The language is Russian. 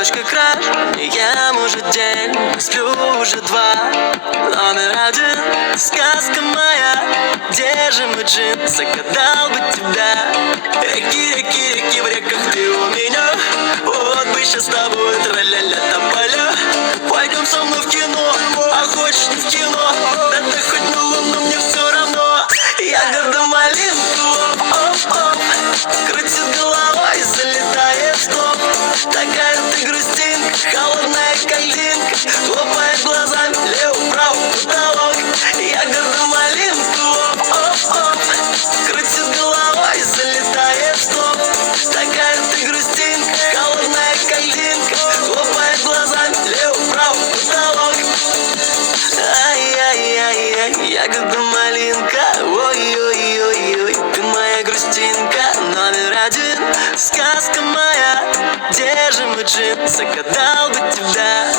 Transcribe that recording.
Девочка краш, не ем уже день, сплю уже два. Номер один, сказка моя, где же мой джин, загадал бы тебя. Реки, реки, реки, в реках ты у меня. Вот бы сейчас с тобой тра-ля-ля тополя. Пойдем со мной в кино, а хочешь не в кино. Да ты хоть на луну, мне все равно. Ягода малинку, оп-оп, крутит головой, залетает в топ. Такая ты грустинка, холодная картинка, хлопает глазами, лево-право, потолок. Ягода малинку, оп-оп, крутит головой, залетает в топ. Такая ты грустинка, холодная картинка, хлопает глазами, лево-право, потолок. Ай-яй-яй-яй, ягода малинка, ой-ой-ой-ой, ты моя грустинка. Номер один, сказка моя, где же мой джин, загадал бы тебя.